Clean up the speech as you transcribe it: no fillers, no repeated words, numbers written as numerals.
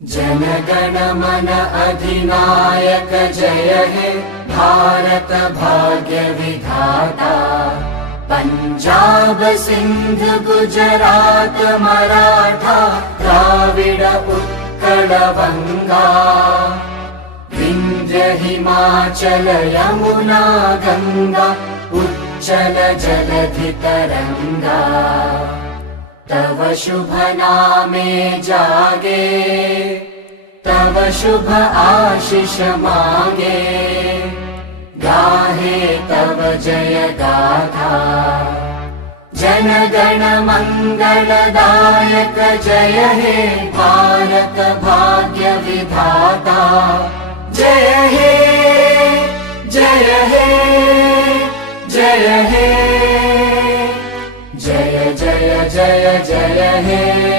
जनगण मन अधिनायक जय हे भारत भाग्य विधाता। पंजाब सिंध गुजरात मराठा द्राविड उत्कल बंगा। विंध्य हिमाचल यमुना गंगा उच्चल जलधि तरंगा। तव शुभ नामे जागे तव शुभ आशीष मांगे। गाहे तव जय गाथा जन गण मंगलदायक जय हे भारत भाग्य विधाता। जय हे जय हे जय हे जय जय जय जय हे।